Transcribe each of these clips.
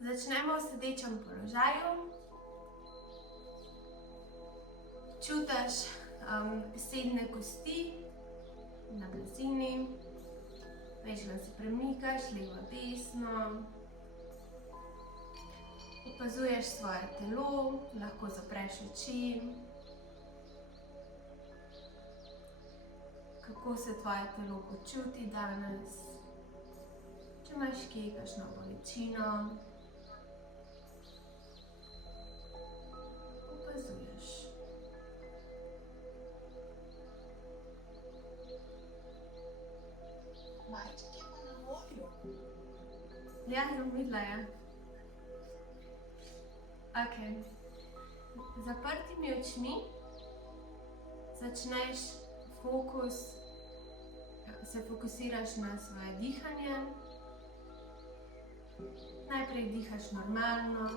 Začnemo v sedečem položaju. Čutiš sedne kosti na blazini, večkrat se premikaš levo, desno. Opazuješ svoje telo, lahko zapreš oči. Kako se tvoje telo počuti danes? Če imaš kje kakšno bolečino, opazuješ. Majček je pa na morju. Ja, sem videla, ja. Okej. Z zaprtimi očmi začneš se fokusiraš na svoje dihanje. Najprej dihaš normalno.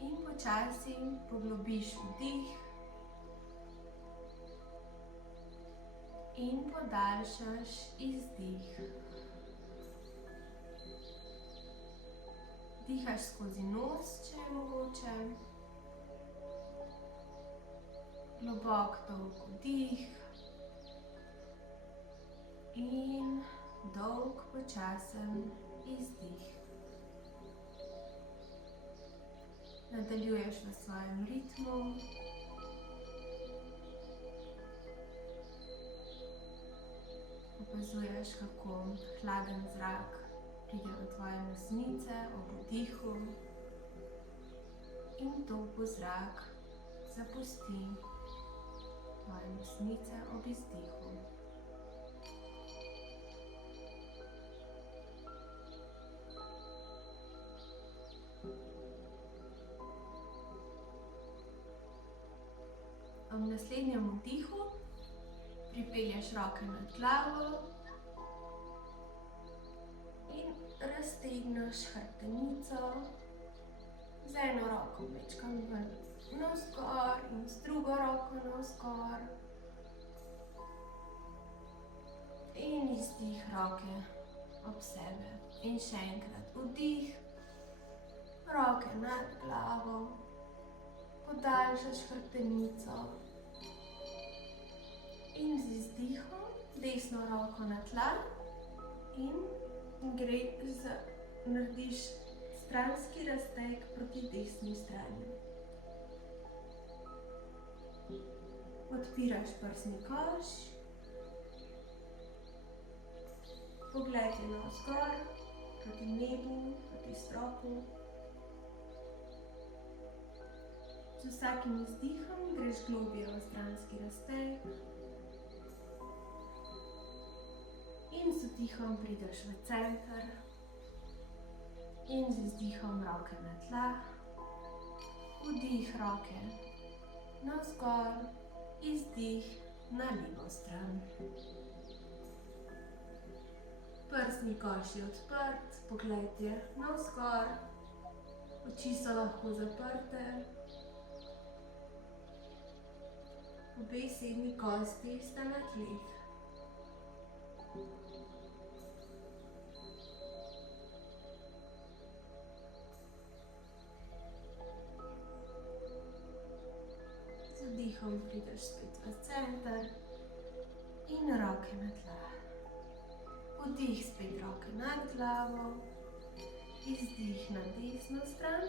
In počasi poglobiš vdih in podaljšaš izdih. Dihaš skozi nos, če je mogoče. Globok, dolg vdih in dolg, počasen izdih. Nadaljuješ v svojem ritmu. Opazuješ, kako hladen zrak pride v tvoje nosnice ob vdihu in topel zrak zapusti tvoje nosnice ob izdihu. Ob naslednjem vdihu pripelješ roke nad glavo in raztegneš hrbtenico. Z eno roko mečkam navzgor in z drugo roko navzgor. In izdih roke ob sebe. In še enkrat vdih, roke nad glavo, podaljšaš hrbtenico. In z izdihom desno roko na tla in narediš stranski razteg proti desni strani. Odpiraš prsni koš, pogled je navzgor, proti nebu, proti stropu. Z vsakim izdihom greš globje v stranski razteg. In z vdihom prideš v center. In z izdihom roke na tla. Vdih roke navzgor, izdih na levo stran. Prsni koš je odprt, pogled je navzgor. Oči so lahko zaprte. Obe sedni kosti sta na tleh. Z vdihom prideš spet v center in roke na tla. Vdih, spet roke nad glavo, izdih na desno stran.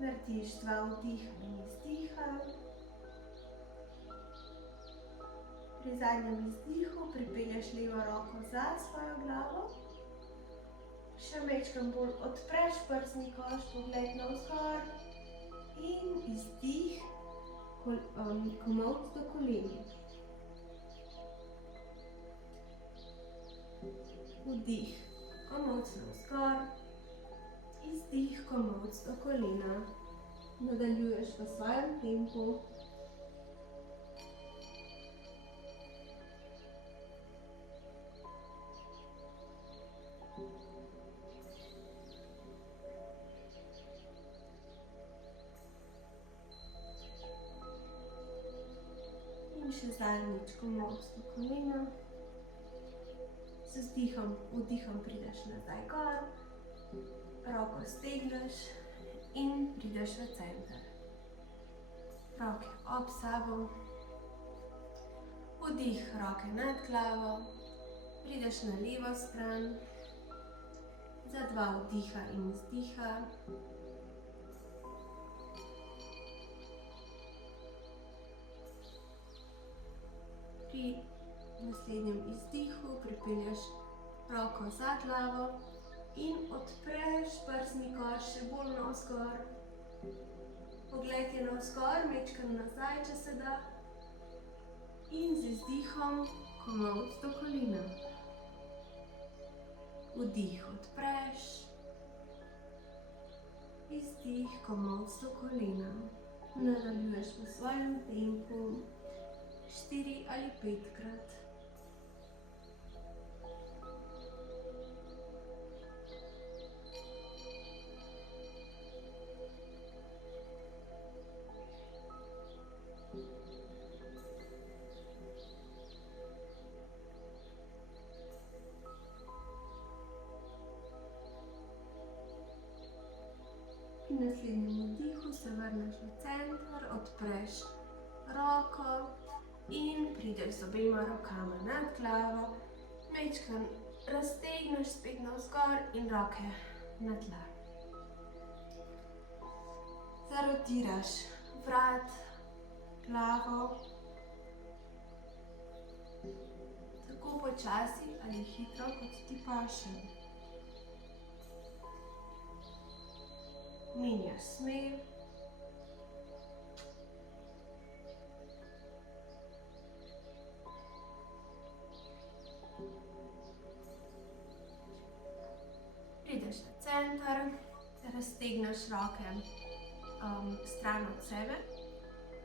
Narediš 2 vdiha in izdiha. Pri zadnjem izdihu pripelješ levo roko za svojo glavo. Še majčkeno bolj odpreš prsni koš, pogled navzgor. In izdih, komolec do koleni. Vdih, komolec navzgor. Izdih, komolec do kolena. Nadaljuješ v svojem tempu. In še zadnjič komolc do kolena. Z vdihom prideš nazaj gor, roko stegneš in prideš v center. Roke ob sabo, vdih, roke nad glavo, prideš na levo stran, za 2 vdiha in izdiha. Pri naslednjem izdihu pripelješ roko za glavo in odpreš prsni koš še bolj navzgor. Pogled je navzgor, majčkeno nazaj, če se da. In z izdihom komolc do kolena. Vdih odpreš, izdih komolc do kolena. Nadaljuješ v svojem tempu 4 ali 5 krat. Pri naslednjem vdihu se vrneš v center, odpreš roko in prideš z obema rokama nad glavo, majčkeno raztegneš spet navzgor in roke na tla. Zarotiraš vrat, glavo, tako počasi ali hitro, kot ti paše. Menjaš smer. Prideš v center, raztegneš roke stran od sebe,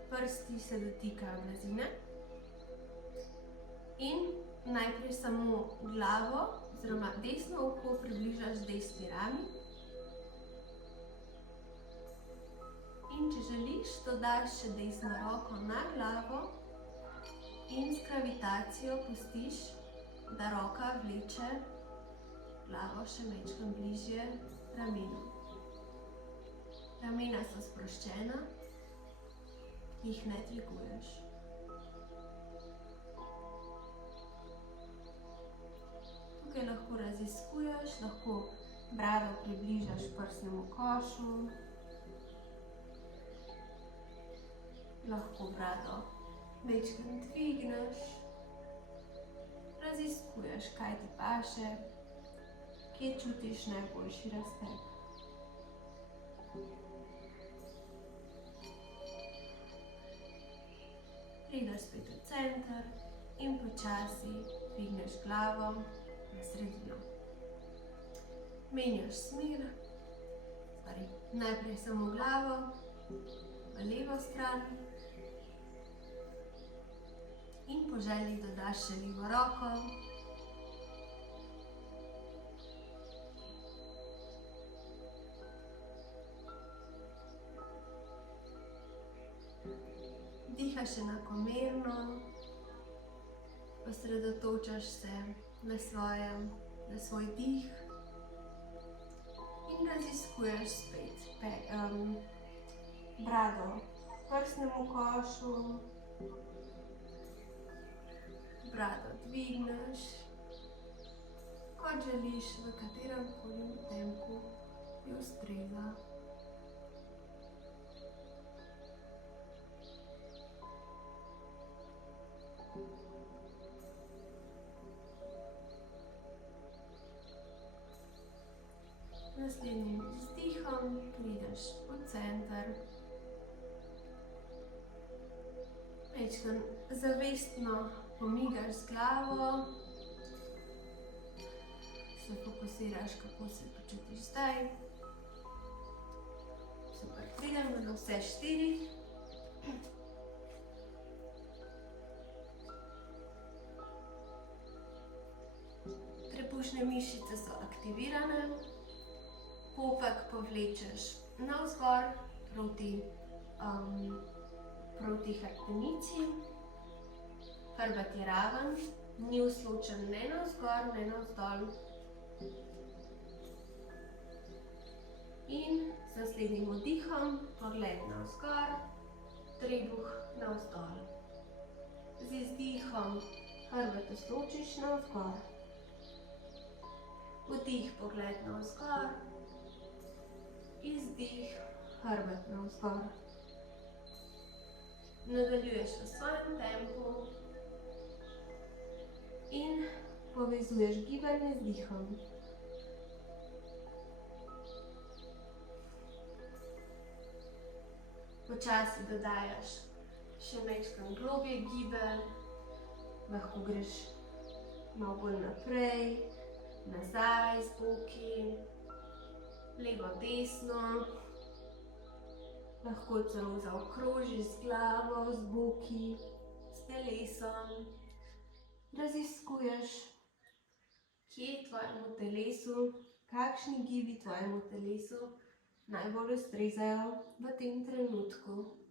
prsti se dotikajo blazine in najprej samo glavo oziroma desno oko približaš desni rami. In če želiš, dodaš še desno roko na glavo in s gravitacijo pustiš, da roka vleče glavo še majčkeno bližje ramenu. Ramena so sproščena, jih ne dviguješ. Tukaj lahko raziskuješ, lahko brado približaš prsnemu košu, lahko brado majčkeno dvigneš, raziskuješ, kaj ti paše, kje čutiš najboljši razteg. Prideš spet v center in počasi dvigneš glavo na sredino. Menjaš smer, najprej samo glavo v levo stran in po želji dodaš še levo roko. Dihaš enakomerno, osredotočaš se na svoj dih in raziskuješ spet brado prsnemu košu, brado dvigneš, kot želiš, v katerem koli tempu ti ustreza. Naslednjim izdihom prideš v center. Majčkeno zavestno pomigaš z glavo, se fokusiraš, kako se počutiš zdaj. Super, pridemo na vse 4. Trebušne mišice so aktivirane. Popek povlečeš navzgor proti hrbtenici. hrbet je raven, ni usločen ne navzgor, ne navzdol. In z naslednjim vdihom pogled navzgor, trebuh navzdol. Z izdihom hrbet usločiš navzgor. Vdih, pogled navzgor, izdih, hrbet navzgor. Nadaljuješ v svojem tempu in povezuješ gibanje z dihom. Počasi dodajaš še majčkeno globlje gibe, lahko greš malo bolj naprej, nazaj z boki, levo, desno, lahko celo zaokrožiš z glavo, z boki, s telesom. Raziskuješ, kje tvojemu telesu, kakšni gibi tvojemu telesu najbolj ustrezajo v tem trenutku.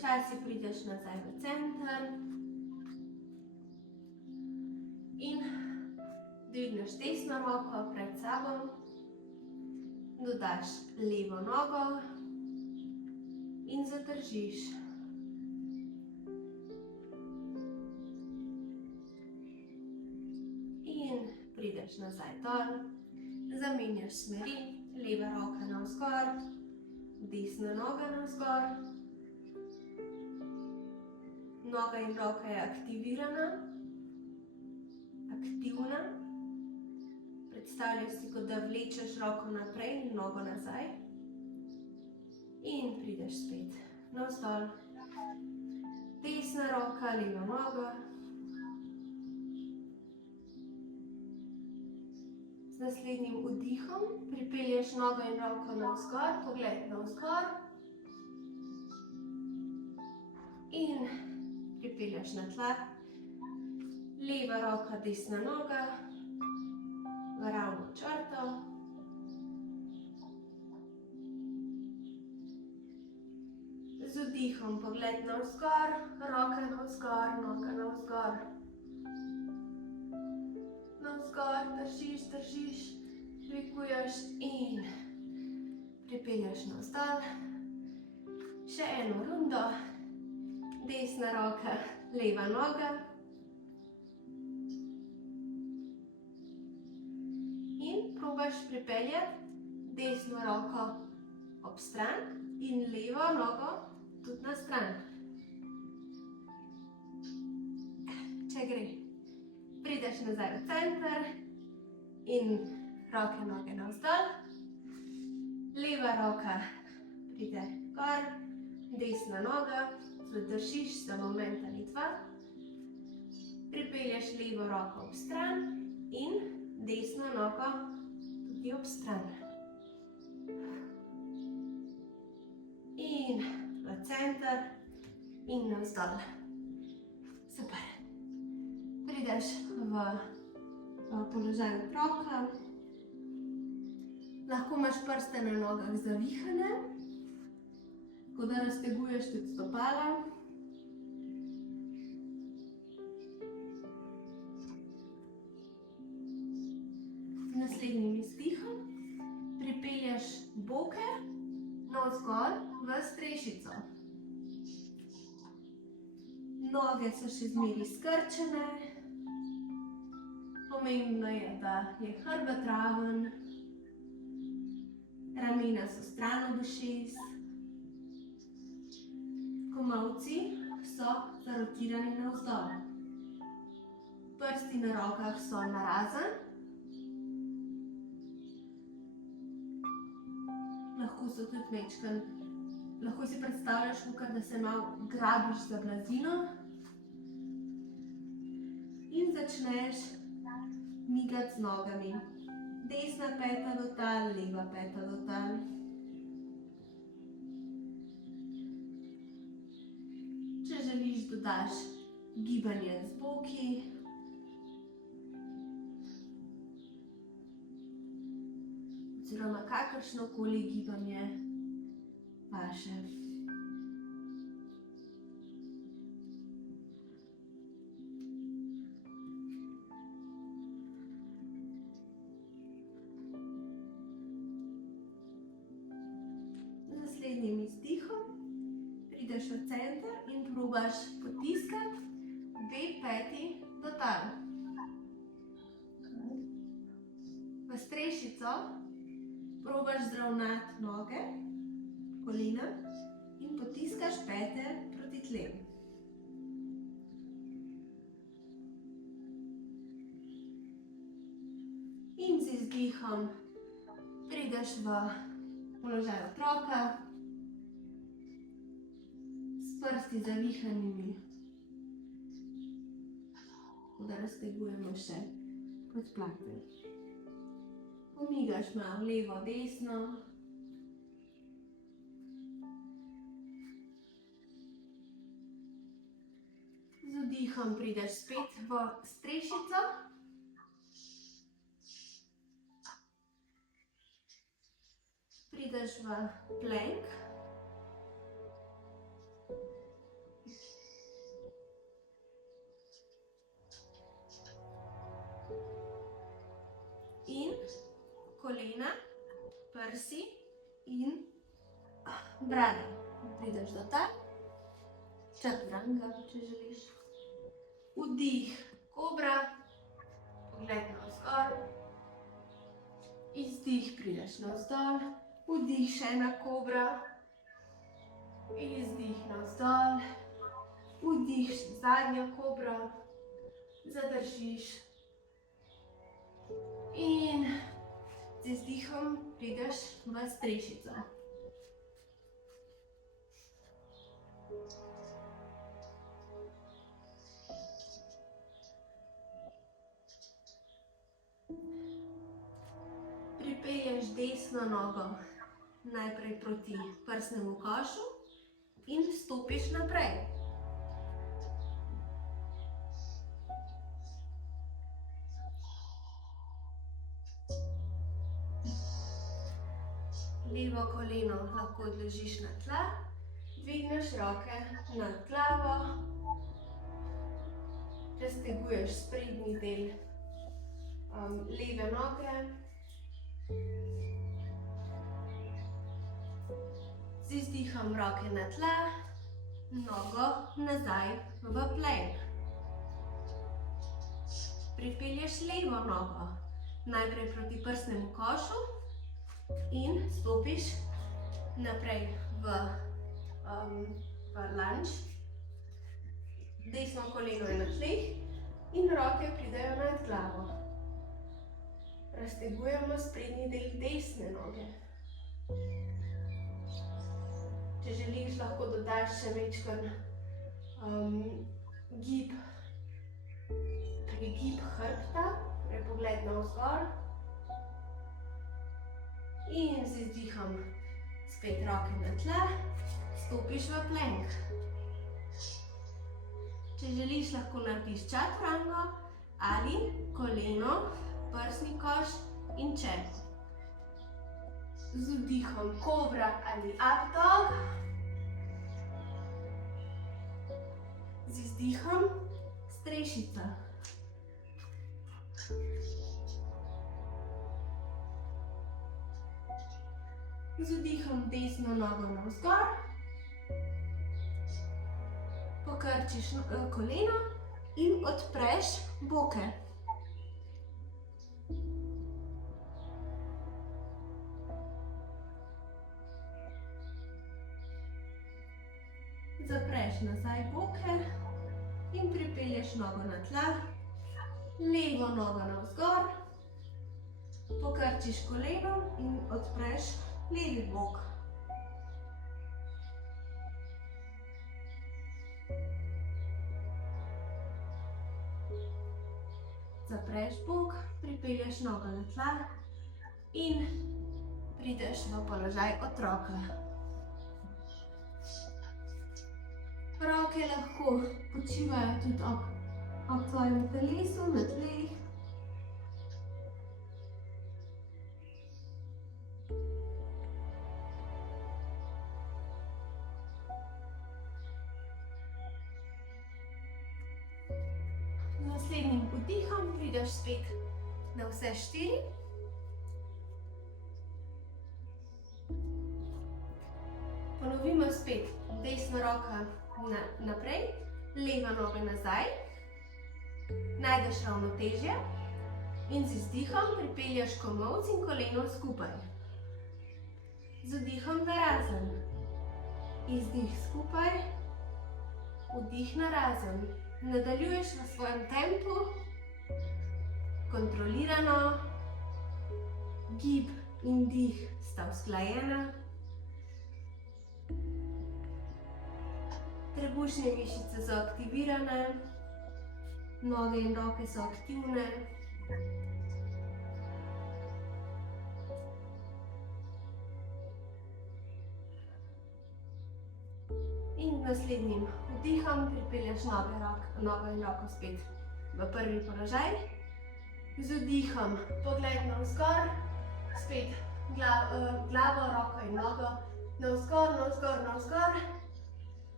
Počasi prideš nazaj v center in dvigneš desno roko pred sabo, dodaš levo nogo in zadržiš. In prideš nazaj dol, zamenjaš smeri, leva roka navzgor, desna noga navzgor. Noga in roka je aktivirana, aktivna. Predstavljaj si, kot da vlečeš roko naprej in nogo nazaj. In prideš spet navzdol. Desna roka, leva noga. Z naslednjim vdihom pripelješ nogo in roko navzgor, pogled navzgor. In pripelješ na tla, leva roka, desna noga, v ravno črto. Z vdihom pogled navzgor, roka navzgor, noga navzgor. Navzgor, držiš, držiš, dviguješ in pripelješ navzdol. Še eno rundo. Desna roka, leva noga. In probaš pripeljati desno roko ob stran in levo nogo tudi na stran. Če gre, prideš nazaj v center in roke, noge navzdol. Leva roka pride gor, desna noga. Zadržiš za moment ali dva, pripelješ levo roko ob stran in desno nogo tudi ob stran. In v center in navzdol. Super. Prideš v položaj otroka. Lahko imaš prste na nogah zavihane, tako da razteguješ tudi stopala. Z naslednjim izdihom pripelješ boke navzgor v strešico. Noge so še zmeraj skrčene. Pomembno je, da je hrbet raven. Ramena so stran od ušes. Komolci so zarotirani navzdol. Prsti na rokah so narazen. Lahko so tudi majčkeno, lahko si predstavljaš, da se malo grabiš za blazino. in začneš migati z nogami. Desna peta do tal, leva peta do tal. Če želiš, dodaš gibanje z boki. Oziroma kakršnokoli gibanje paše. Z naslednjim izdihom prideš v center in probaš potiskati obe peti do tal. V strešico probaš zravnati noge, kolena in potiskaš pete proti tlem. In z izdihom prideš v položaj otroka s prsti zavihanimi, da raztegujemo še podplate. Pomigaš malo levo, desno. Z vdihom prideš spet v strešico. Prideš v plank. In kolena, prsi in brada. Prideš do tal, čaturanga, če želiš. Vdih, kobra, pogled navzgor. Izdih, prideš navzdol. Vdih, še ena kobra. Izdih, navzdol. Vdih, zadnja kobra. Zadržiš. In z izdihom prideš v strešico. Pripelješ desno nogo najprej proti prsnemu košu in stopiš naprej. Levo koleno lahko odložiš na tla, dvigneš roke nad glavo, razteguješ sprednji del leve noge. Z izdihom roke na tla, nogo nazaj v plank. Pripelješ levo nogo najprej proti prsnemu košu in stopiš naprej v lunge. Desno koleno je na tleh in roke pridejo nad glavo. Raztegujemo sprednji del desne noge. Če želiš, lahko dodaš še večkrat prigib hrbta, torej pogled navzgor. In z izdihom spet roke na tla, stopiš v plank. Če želiš, lahko narediš čaturango ali koleno, prsni koš in čep. Z vdihom kobra ali up dog. Z izdihom strešica. Z vdihom desno nogo navzgor. Pokrčiš koleno in odpreš boke. Zapreš nazaj boke in pripelješ nogo na tla, levo nogo navzgor, pokrčiš koleno in odpreš levi bok. zapreš bok, pripelješ nogo na tla in prideš v položaj otroka. Roke lahko počivajo tudi ob tvojem telesu, na tleh. Z naslednjim vdihom prideš spet na vse 4. Ponovimo spet desno roko naprej, leva noga nazaj. Najdeš ravnotežje in z izdihom pripelješ komolec in koleno skupaj. Z vdihom narazen. Izdih skupaj, vdih narazen. Nadaljuješ v svojem tempu, kontrolirano, gib in dih sta usklajena. Trebušne mišice so aktivirane, noge in roke so aktivne. In naslednjim vdihom pripelješ nogo in roko spet v prvi položaj. Z vdihom pogled navzgor, spet glavo, roko in nogo navzgor, navzgor, navzgor.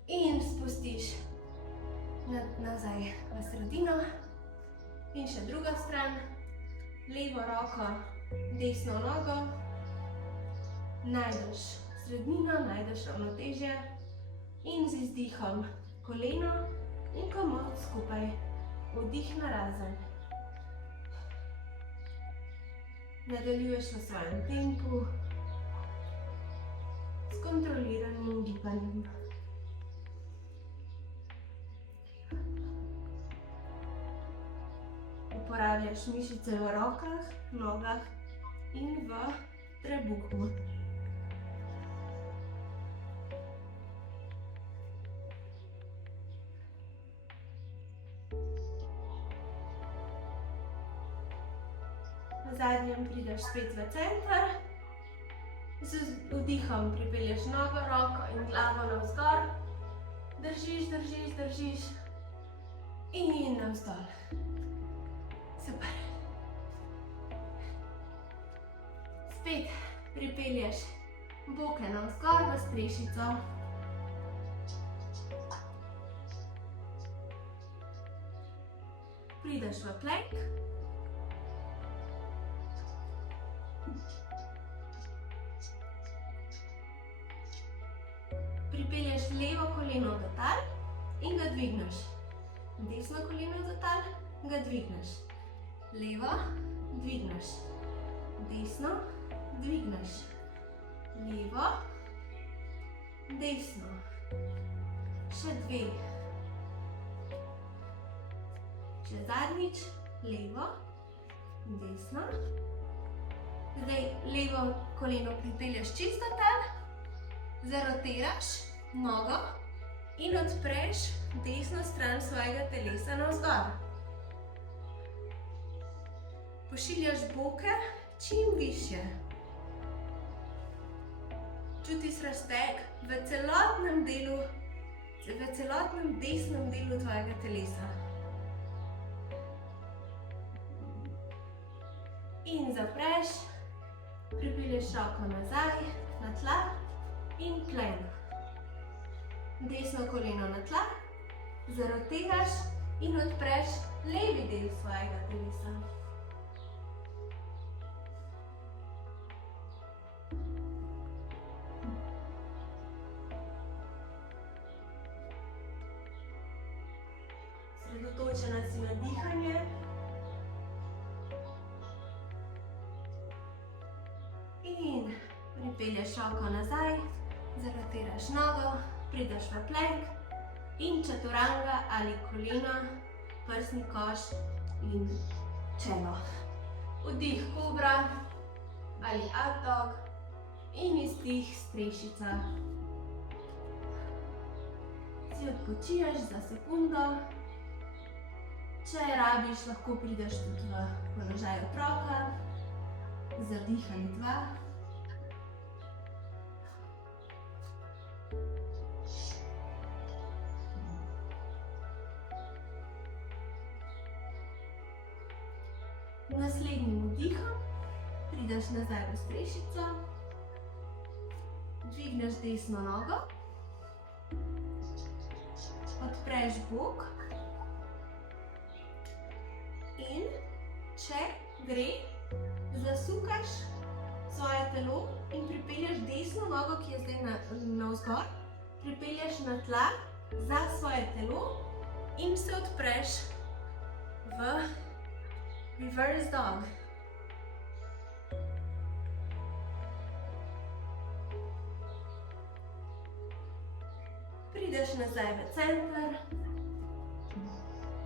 In spustiš nazaj v sredino. In še druga stran, levo roko, desno nogo. Najdeš sredino, najdeš ravnotežje. In z izdihom koleno in komolec skupaj. Vdih narazen. Nadaljuješ v svojem tempu s kontroliranim gibanjem. Uporabljaš mišice v rokah, nogah in v trebuhu. Na zadnjem prideš spet v center. Z vdihom pripelješ nogo, roko in glavo navzgor. Držiš, držiš, držiš. In navzdol. Super. Spet pripelješ boke navzgor v strešico. Prideš v plank. Pripelješ levo koleno do tal in ga dvigneš. Desno koleno do tal, ga dvigneš. Levo, dvigneš. Desno, dvigneš. Levo, desno. Še 2. Še zadnjič, levo, desno. Zdaj levo koleno pripelješ čisto tal, zarotiraš nogo in odpreš desno stran svojega telesa navzgor. Pošiljaš boke čim višje. Čutiš razteg v celotnem desnem delu tvojega telesa. In zapreš, pripelješ roko nazaj na tla in plank. Desno koleno na tla, zarotiraš in odpreš levi del svojega telesa. Sredotočena si na dihanje. In pripelješ roko nazaj, zarotiraš nogo, prideš v plank in čaturanga ali kolena, prsni koš in čelo. Vdih kobra ali up dog in izdih strešica. Si odpočiješ za sekundo Če rabiš, lahko prideš tudi v položaj otroka, zadihali 2. Naslednjim vdihom prideš nazaj v strešico, dvigneš desno nogo, odpreš bok in če gre, zasukaš svoje telo in pripelješ desno nogo, ki je zdaj navzgor, pripelješ na tla za svoje telo in se odpreš v reverse dog. Prideš nazaj v center,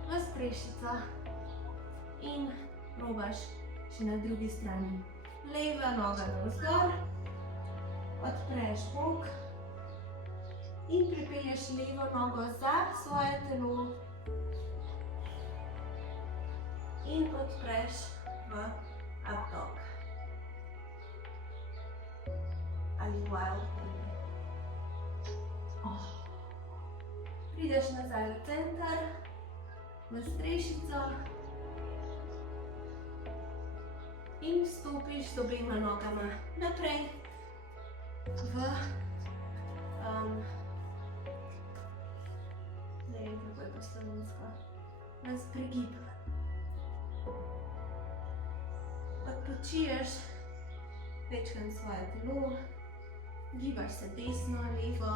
v strešico in probaš še na drugi strani. Leva noga navzgor, odpreš bok in pripelješ levo nogo za svoje telo in odpreš v up dog ali wild baby. Prideš nazaj v center, v strešico in stopiš z obema nogama naprej v ne vem, kako je to slovensko, v pregib. Odpočiješ večkrat svoje telo, gibaš se desno, levo,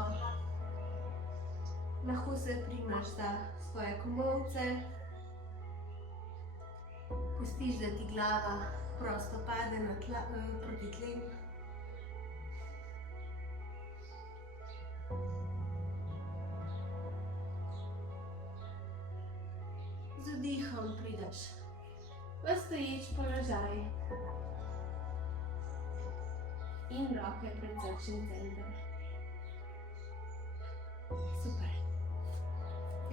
lahko se primaš za svoje komolce, pustiš, da ti glava prosto pade na tla, proti tlem. Z vdihom prideš v stoječ položaj in roke pred srčni center. Super.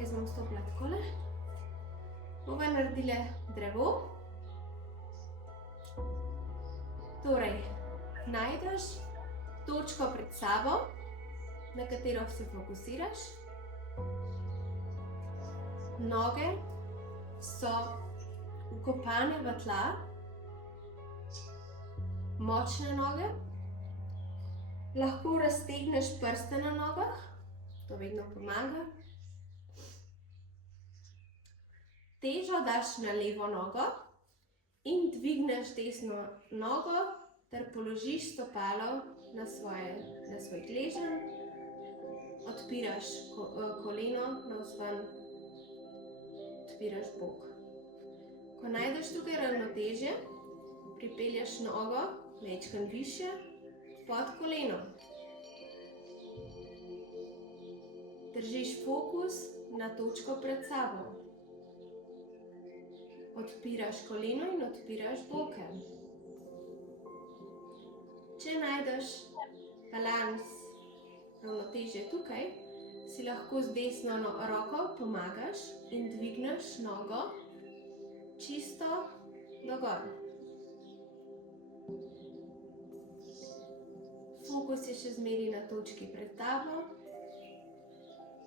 Jaz bom stopila takole. Bova naredila drevo. Torej, najdeš točko pred sabo, na katero se fokusiraš. Noge so vkopane v tla, močne noge. Lahko raztegneš prste na nogah, to vedno pomaga. Težo daš na levo nogo in dvigneš desno nogo ter položiš stopalo na svoj gleženj. Odpiraš koleno navzven, odpiraš bok. Ko najdeš tukaj ravnotežje, pripelješ nogo majčkeno višje pod koleno. Držiš fokus na točko pred sabo. Odpiraš koleno in odpiraš boke. Če najdeš balans, ravnotežje tukaj, si lahko z desno roko pomagaš in dvigneš nogo čisto dogor. Fokus je še zmeraj na točki pred tabo.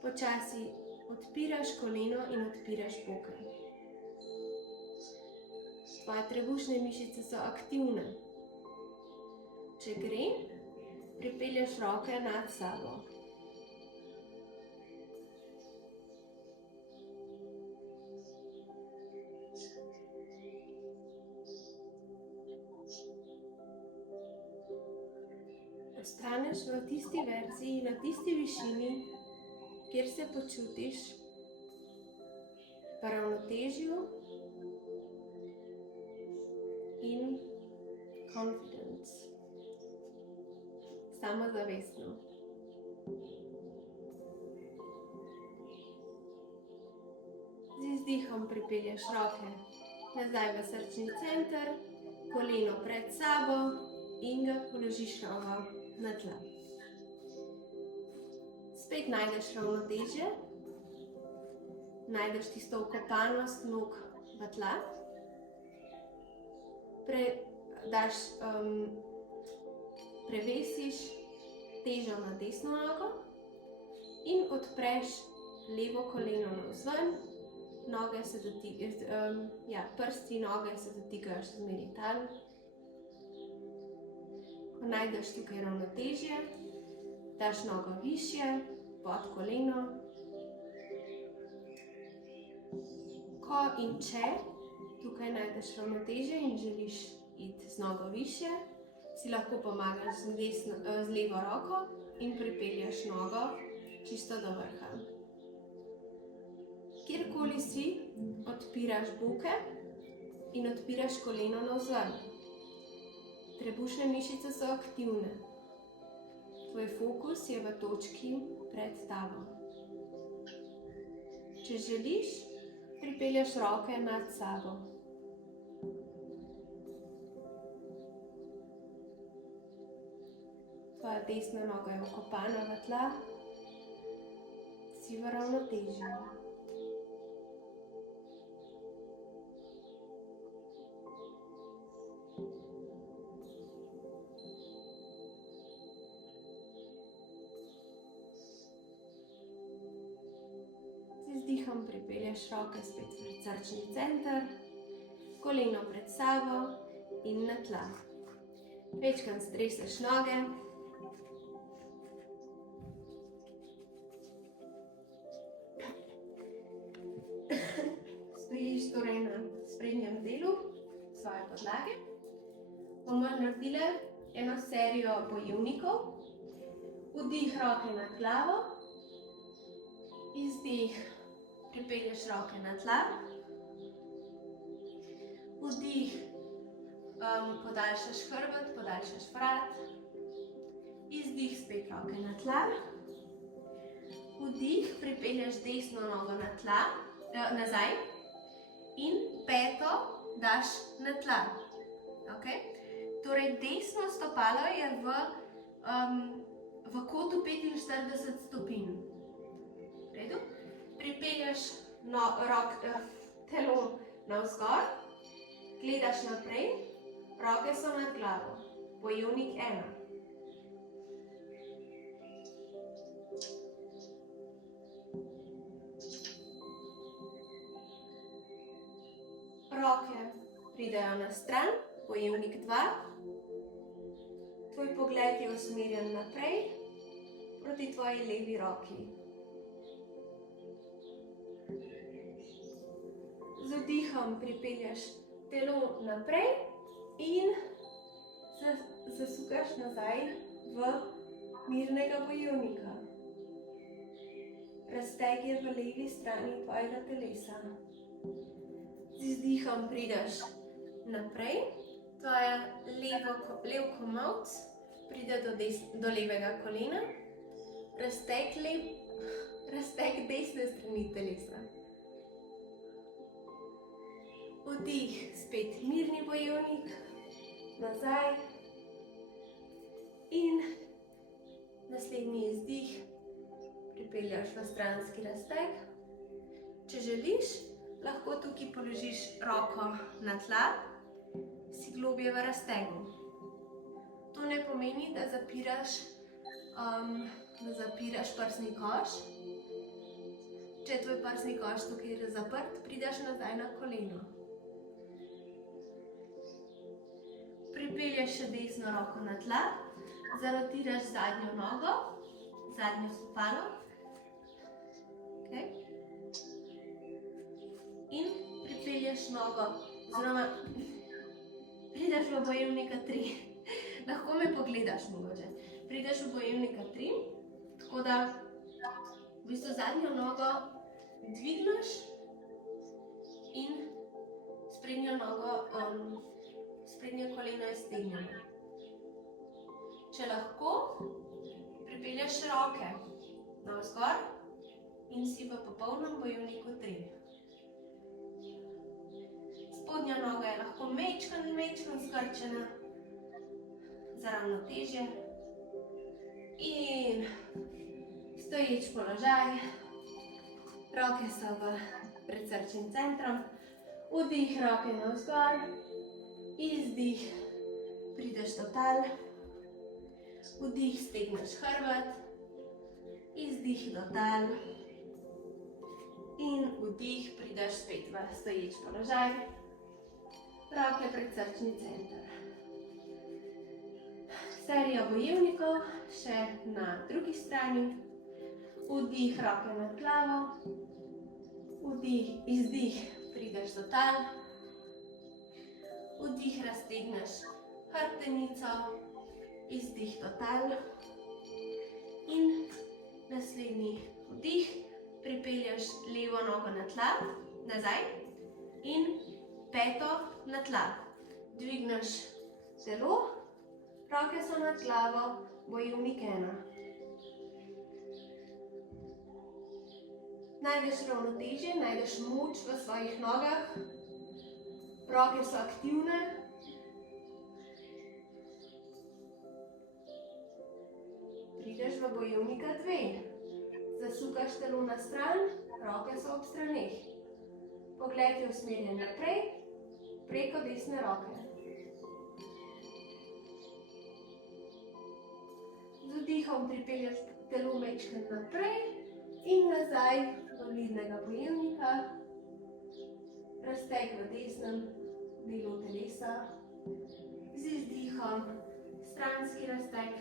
Počasi odpiraš koleno in odpiraš boke. Tvoje trebušne mišice so aktivne. Če gre, pripelješ roke nad sabo. Ostaneš v tisti verziji, na tisti višini, kjer se počutiš v ravnotežju in confidence, samozavestno. Z izdihom pripelješ roke nazaj v srčni center, koleno pred sabo in ga položiš nogo na tla. Spet najdeš ravnotežje, najdeš tisto vkopanost nog v tla. Prevesiš težo na desno nogo in odpreš levo koleno navzven, prsti noge se dotikajo še zmeraj tal. Ko najdeš tukaj ravnotežje, daš nogo višje, pod koleno. Ko in če tukaj najdeš ravnotežje in želiš iti z nogo višje, si lahko pomagaš z levo roko in pripelješ nogo čisto do vrha. Kjerkoli si, odpiraš boke in odpiraš koleno navzven. Trebušne mišice so aktivne. Tvoj fokus je v točki pred tabo. Če želiš, pripelješ roke nad sabo. Tvoja desna noga je vkopana v tla, si v ravnotežju. Z izdihom pripelješ roke spet pred srčni center, koleno pred sabo in na tla. Večkrat streseš noge. Stojiš torej na sprednjem delu svoje podlage. Bomo naredili eno serijo bojevnikov. Vdih roke nad glavo, izdih pripelješ roke na tla, vdih podaljšaš hrbet, podaljšaš vrat, izdih spet roke na tla, vdih pripelješ desno nogo na tla, nazaj in peto daš na tla. Okay? Torej desno stopalo je v kotu 45 stopinj. Redu? Pripelješ telo navzgor, gledaš naprej, roke so nad glavo. Bojevnik 1. Roke pridejo na stran, bojevnik 2. Tvoj pogled je usmerjen naprej, proti tvoji levi roki. Z vdihom pripelješ telo naprej in zasukaš nazaj v mirnega bojevnika. Razteg je v levi strani tvojega telesa. Z izdihom prideš naprej, tvoja lev komolc pride do levega kolena, razteg desne strani telesa. Vdih, spet mirni bojevnik, nazaj in naslednji izdih pripelješ v stranski razteg. Če želiš, lahko tukaj položiš roko na tla, si globje v raztegu. To ne pomeni, da zapiraš prsni koš. Če je tvoj prsni koš tukaj zaprt, prideš nazaj na koleno. Pripelješ še desno roko na tla, zarotiraš zadnjo nogo, zadnjo stopalo. Okay. In pripelješ nogo, oziroma prideš v bojevnika 3. Lahko me pogledaš mogoče. Prideš v bojevnika 3, tako da v bistvu zadnjo nogo dvigneš in sprednje koleno je stegnjeno. Če lahko, pripelješ roke navzgor in si v popolnem bojevniku 3. Spodnja noga je lahko mečkan skrčena za ravnotežje. In stoječ položaj, roke so v pred srčnim centrom. Vdih, roke navzgor. Izdih, prideš do tal. Vdih, stegneš hrbet. Izdih do tal. In vdih, prideš spet v stoječ položaj. Roke pred srčni center. Serija bojevnikov, še na drugi strani. Vdih, roke nad glavo. Vdih, izdih, prideš do tal. Vdih, raztegneš hrbtenico. Izdih do tal. In naslednji vdih, pripelješ levo nogo na tla, nazaj. In peto na tla. Dvigneš telo, roke so nad glavo, bojevnik 1. Najdeš ravnotežje, najdeš moč v svojih nogah, roke so aktivne. Prideš v bojevnika 2. Zasukaš telo na stran, roke so ob straneh. Pogled je usmerjen naprej, preko desne roke. Z vdihom pripelješ telo majčkeno naprej in nazaj do vidnega bojevnika. Razteg v desnem delu telesa. Z izdihom stranski razteg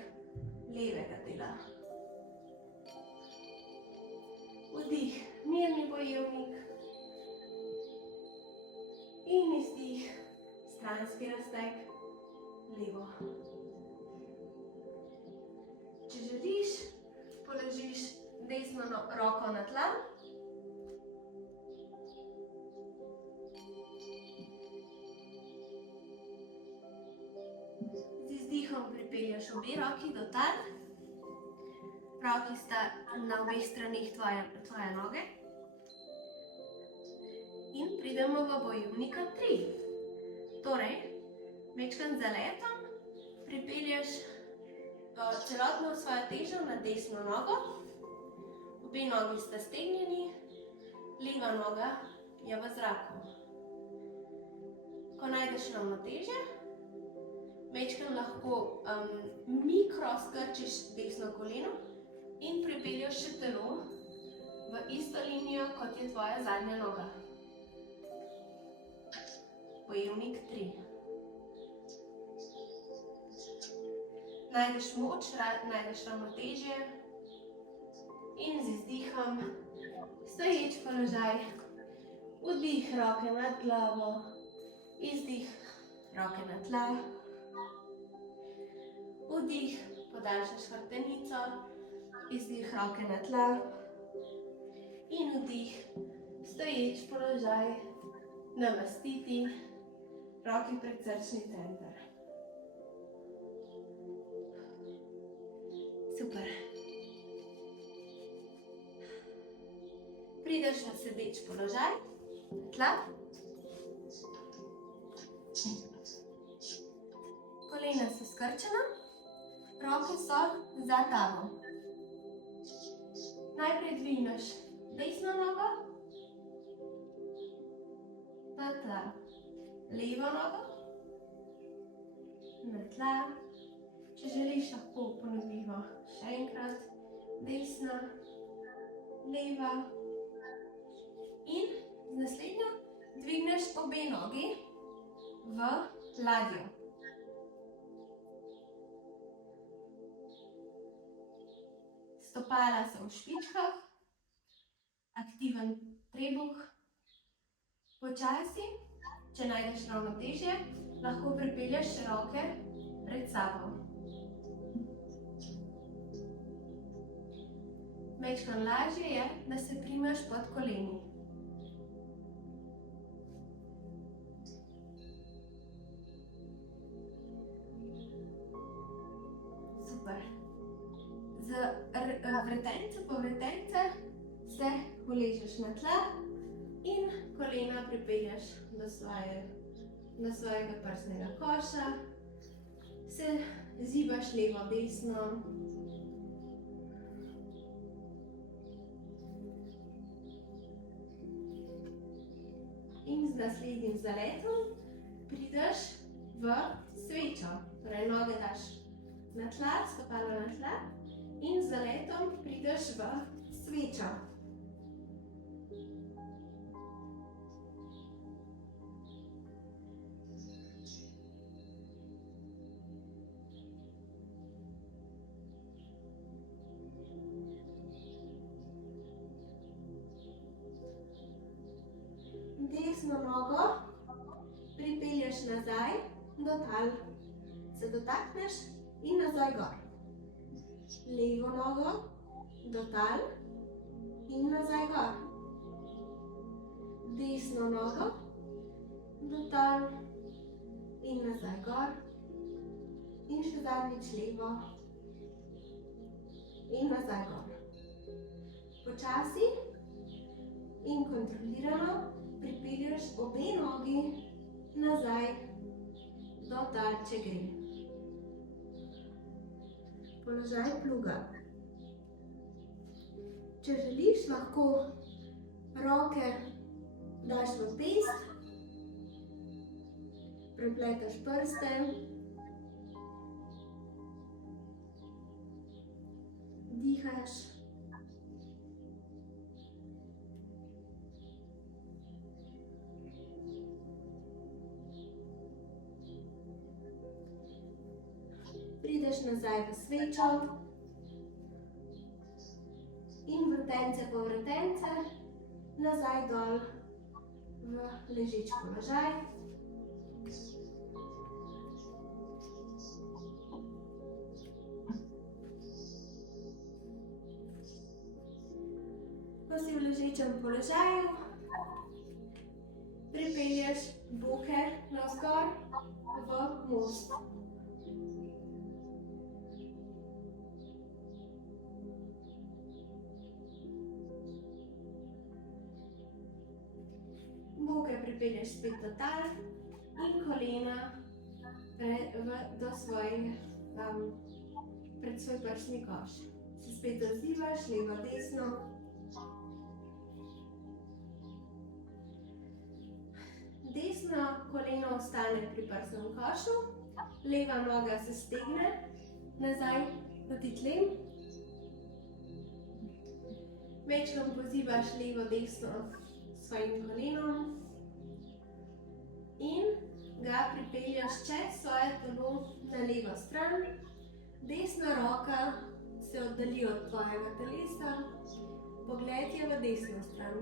levega dela. Vdih, mirni bojevnik. In izdih, stranski razteg, levo. Če želiš, položiš desno roko na tla. Z izdihom pripelješ obe roki do tal. Roki sta na obeh straneh tvoje noge. In pridemo v bojevnika 3. Torej, majčkeno z zaletom pripelješ celotno svojo težo na desno nogo. Obe nogi sta stegnjeni, leva noga je v zraku. Ko najdeš ravnotežje, majčkeno lahko mikro skrčiš desno koleno in pripelješ še telo v isto linijo, kot je tvoja zadnja noga. Bojevnik 3. Najdeš moč, najdeš ravnotežje in z izdihom stoječ položaj. Vdih, roke nad glavo. Izdih, roke na tla. Vdih, podaljšaš hrbtenico. Izdih, roke na tla. In vdih, stoječ položaj. Namastiti. Roki pred srčni center. Super. Prideš na sedeč položaj, tla. Kolena so skrčena, roke so za tabo. Najprej dvigneš desno nogo, na tla. Levo nogo, na tla. Če želiš, lahko ponovimo še enkrat. Desna, leva. In z naslednjo dvigneš obe nogi v ladjo. Stopala so v špičkah, aktiven trebuh. Počasi, če najdeš ravnotežje, lahko pripelješ roke pred sabo. Majčkeno lažje je, da se primeš pod koleni. Super. Z vretence po vretence se uležeš na tla in kolena pripelješ do svojega prsnega koša. Se zibaš levo, desno. In z naslednjim zaletom prideš v svečo. Torej noge daš na tla, stopalo na tla in z zaletom prideš v svečo. Desno nogo pripelješ nazaj do tal. Se dotakneš in nazaj gor. Levo nogo do tal in nazaj gor. Desno nogo do tal in nazaj gor. In še zadnjič levo in nazaj gor. Počasi in kontrolirano pripelješ obe nogi nazaj do tal, če gre. Položaj pluga. Če želiš, lahko roke daš v pest, prepletaš prste, dihaš. Prideš nazaj v svečo in vratence po vratence nazaj dol v ležeč položaj. Ko si v ležečem položaju, pripelješ boke navzgor v most. Boke pripelješ spet do tal in kolena pred svoj prsni koš. Se spet odzivaš, levo, desno. Desno koleno ostane pri prsnem košu, leva noga se stegne nazaj proti tlem. Večkrat pozivaš levo, desno svojim kolenom in ga pripeljaš čez svoje telo na levo stran. Desna roka se oddalji od tvojega telesa, pogled je v desno stran.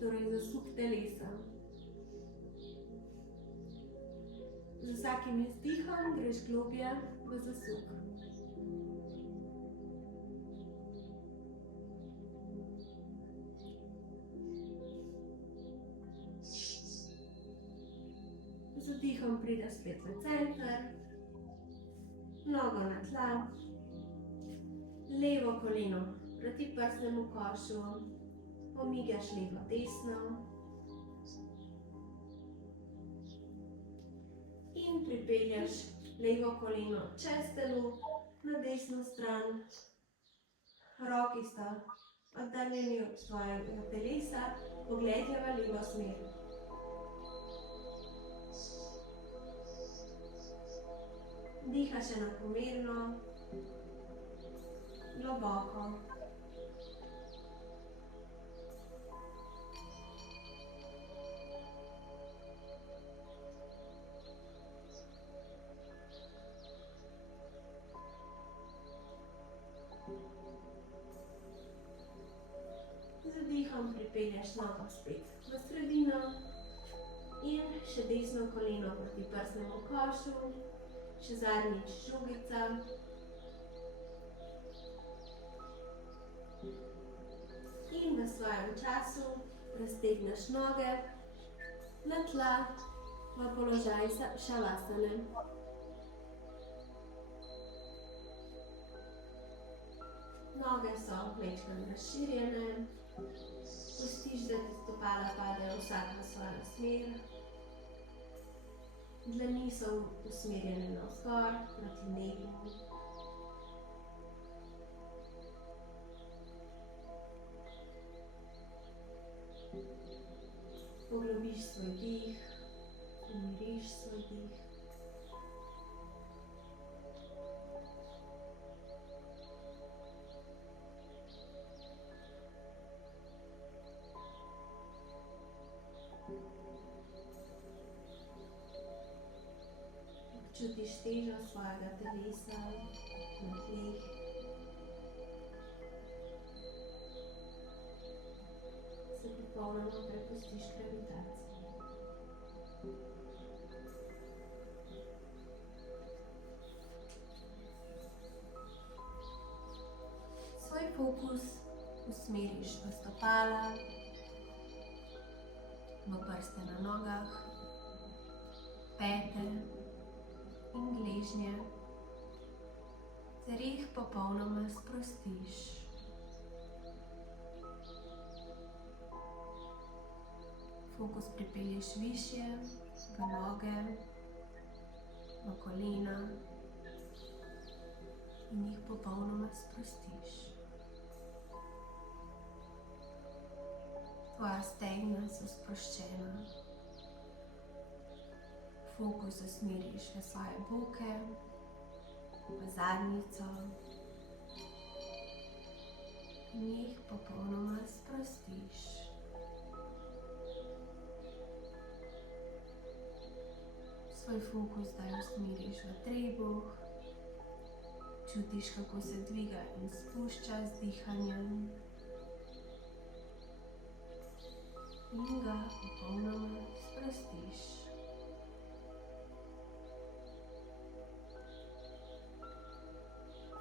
Torej zasuk telesa. Z vsakim izdihom greš globje v zasuk. Z vdihom prideš spet v center, nogo na tla, levo koleno proti prsnemu košu, pomigaš levo, desno in pripeljaš levo koleno čez telo na desno stran. Roki sta oddaljeni od svojega telesa, pogled je v levo smer. Dihaš enakomerno, globoko. Z vdihom pripelješ nogo spet v sredino in še desno koleno proti prsnemu košu. Še zadnjič žogica. In v svojem času raztegneš noge na tla v položaj šavasane. Noge so večkrat razširjene. Pustiš, da ti stopala padejo vsak v svojo smer. Dlani so usmerjene navzgor, proti nebu. Poglobiš svoj dih, umiriš svoj dih. Čutiš težo svojega telesa na tleh. Se popolnoma prepustiš gravitaciji. Svoj fokus usmeriš v stopala, v prste na nogah, pete in gležnje, ter jih popolnoma sprostiš. Fokus pripelješ višje v noge, v kolena in jih popolnoma sprostiš. Tvoja stegna so sproščena. Fokus usmeriš v svoje boke, v zadnjico in jih popolnoma sprostiš. Svoj fokus zdaj usmeriš v trebuh, čutiš, kako se dviga in spušča z dihanjem in ga popolnoma sprostiš.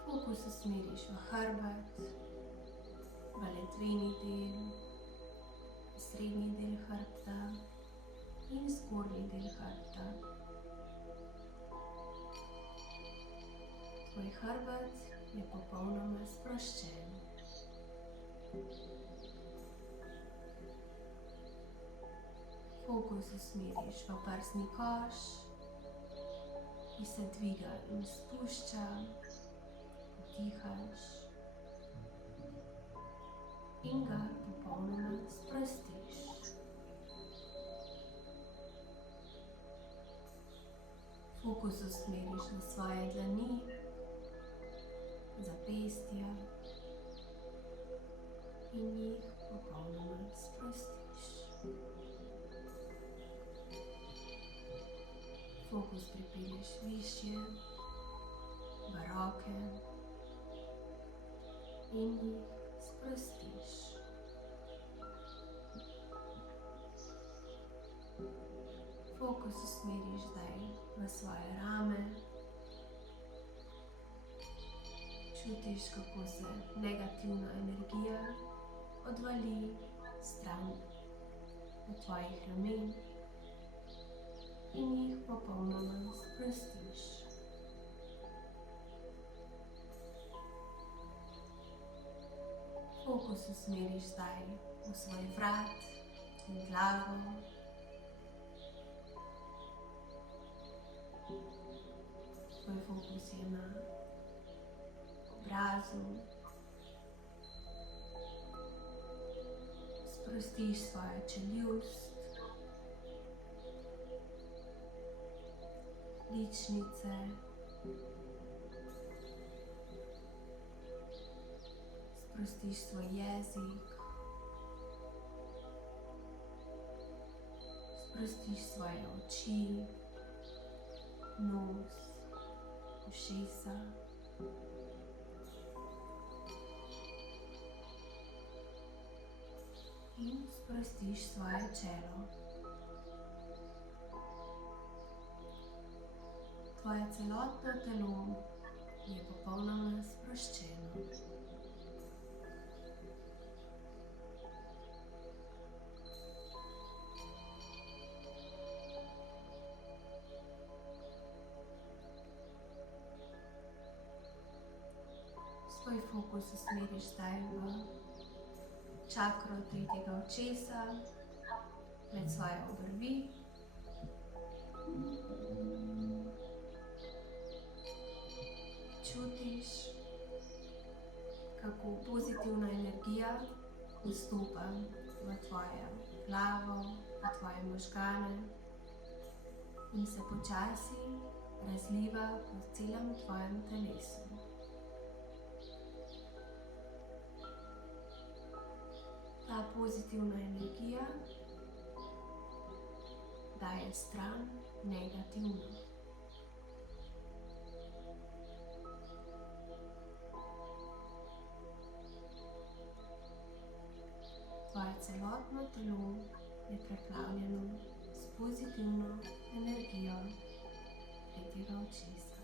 Fokus usmeriš v hrbet, v letveni del, v srednji del hrbta in zgornji del hrbta. Tvoj hrbet je popolnoma sproščen. Fokus usmeriš v prsni koš, ki se dviga in spušča. Dihaš in ga popolnoma sprostiš. Fokus usmeriš na svoje dlani, zapestja in jih popolnoma sprostiš. Fokus pripelješ višje v roke in jih sprostiš. Fokus usmeriš zdaj v svoje rame. Čutiš, kako se negativna energija odvali stran od tvojih ramen in jih popolnoma sprostiš. Fokus usmeriš zdaj v svoj vrat in glavo. Tvoj fokus je na obrazu. Sprostiš svojo čeljust, ličnice, sprostiš svoj jezik, sprostiš svoje oči, nos, ušesa. In sprostiš svoje čelo. Tvoje celotno telo je popolnoma sproščeno. Svoj fokus usmeriš zdaj v čakro tretjega očesa, med svoje obrvi. Čutiš, kako pozitivna energija vstopa v tvojo glavo, na tvoje možgane in se počasi razliva po celem tvojem telesu. Ta pozitivna energija daje stran negativno. Tvoje celotno telo je preplavljeno s pozitivno energijo tretjega očesa.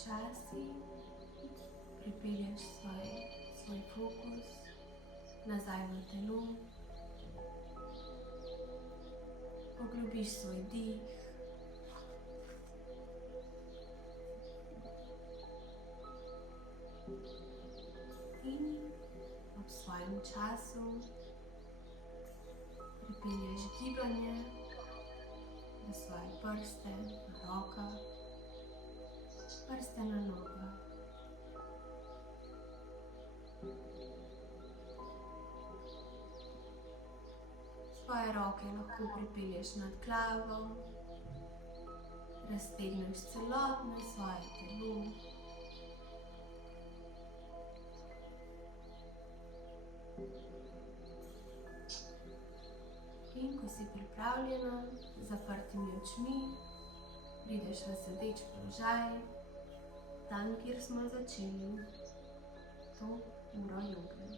počasi pripelješ svoj fokus nazaj v telo, poglobiš svoj dih, in ob svojem času pripelješ gibanje v svoje prste na rokah, prste na nogah. Svoje roke lahko pripelješ nad glavo, raztegneš celotno svoje telo. In ko si pripravljena, z zaprtimi očmi, prideš v sedeč položaj, tam, kjer smo začeli to uro joge.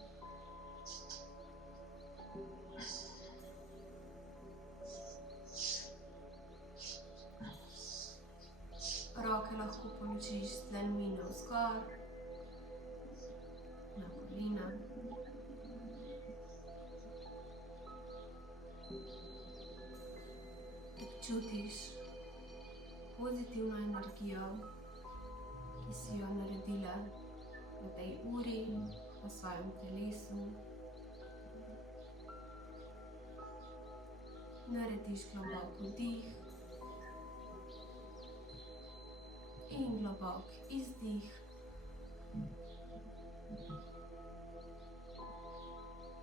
Roke lahko položiš z dlanmi navzgor, na kolena. Občutiš pozitivno energijo, ki si jo naredila v tej uri v svojem telesu. Narediš globok vdih in globok izdih.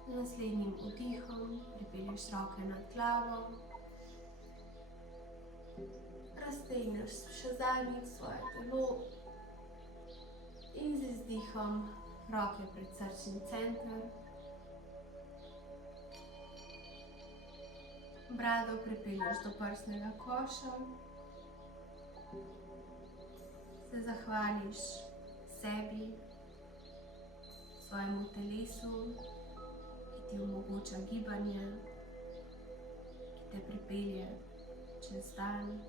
Z naslednjim vdihom pripelješ roke nad glavo, raztegneš še zadnjič svoje telo in z izdihom roke pred srčni center. Brado pripelješ do prsnega koša, se zahvališ sebi, svojemu telesu, ki ti omogoča gibanje, ki te pripelje čez dan.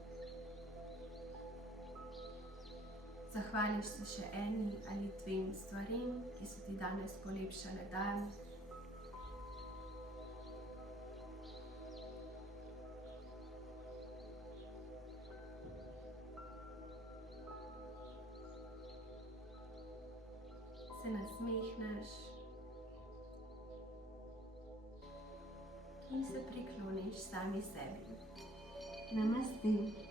Zahvališ se še eni ali dvem stvarim, ki so ti danes polepšale dan. Se nasmehneš in se prikloniš sami sebi. Namaste.